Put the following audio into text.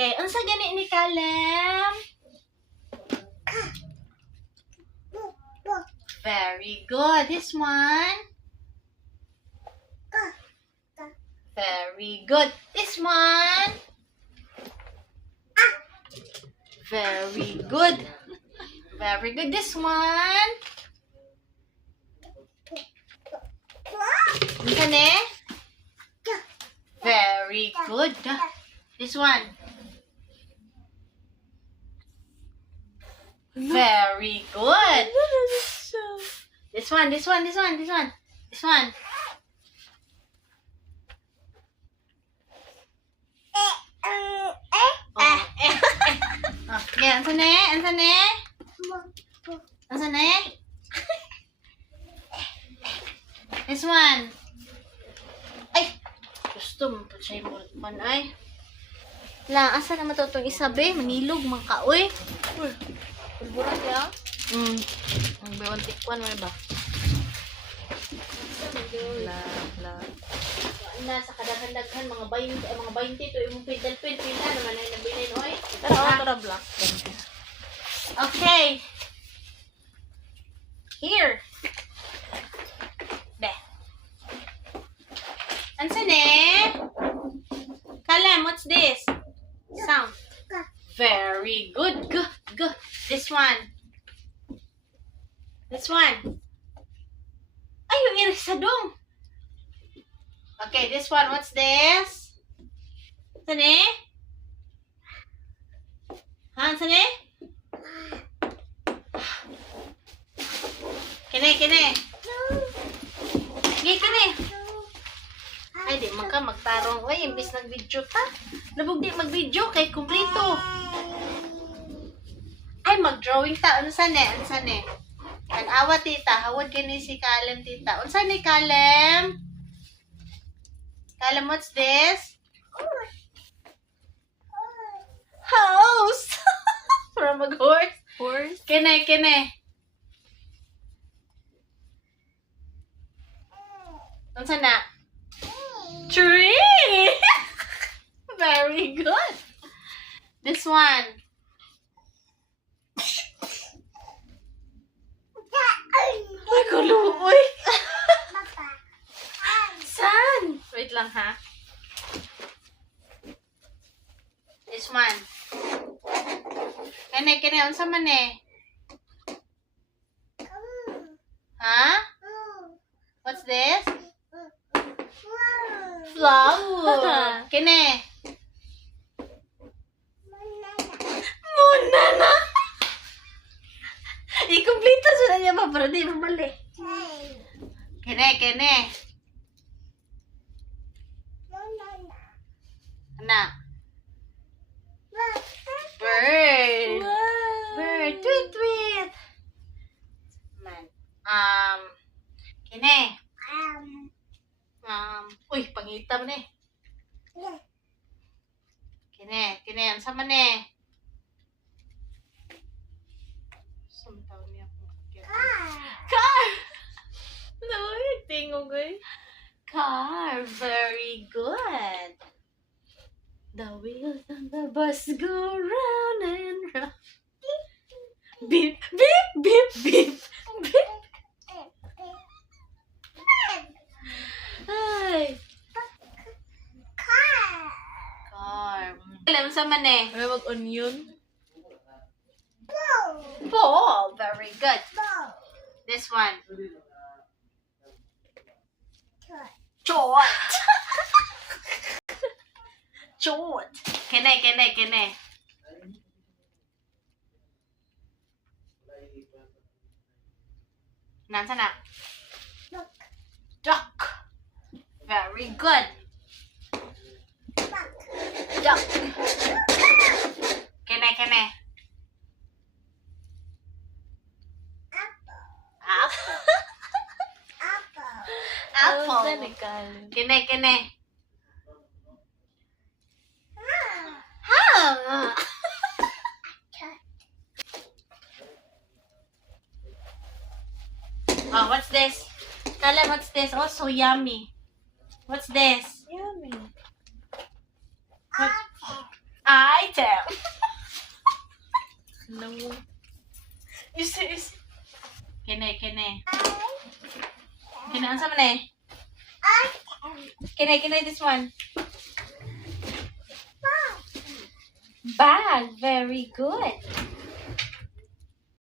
Okay, unsa gani ni Kalem? Very good. This one. Very good. This one. Very good. Very good. This one. Unsa ni? Very good. This one. Very good. This one. This one. Okay, ansa ni? This one. Ay, gusto mo pa siya yung man ay. La, asa naman to itong isabi? Manilog, mga kaoy. Pulburan niya? Ang bayon tikwan mo ba? Sa kadaghan-daghan, mga 20 to imong pintal naman ay nabilin, oy. Pero black. Okay. Here. Be. Ansa ni? Kalem, what's this? Sound. Very good. Good. This one. Ay, yung irisadong. Okay, this one. What's this? Sani? Sani? Kini. Kini. Ay, di man ka magtarong. Uy, imbis nag-video ta. Nabog di mag-video kay kumplito. Ay, mag-drawing ta. Ano sani? An-awa tita. Hawad kini si Kalem tita. Ano sani, Kalem? Kalem, what's this? House. From a horse. Horse. Kene. Ano sana? Tree. Very good. This one. Ay, kuluoy. San? Wait lang ha. This one. Kene, unsa man eh? Ha? What's this? Flower. Kene. Munana. I-complete sa niya ba para di mamali. Kene. Anak. Bird. Tweet. Man. Kene. Uy, pangitam ni. Kene. Ang sama ni. Samtaw niya ako. Car! No, tingog eh. Car. Very good. The wheels on the bus go round and round. Beep. Ay. Car. Alam sa man eh. May mag-onion. Ball. Very good. This one. Short. Kene. Nansa na? Duck. Very good. Duck. Kene. Apple. Kene. Oh, what's this? Kalem, what's this? Oh, so yummy. What's this? Yummy. Eye item. No. You see. Kene. Kene, ansa man eh? Kene, this one. Bag. Very good.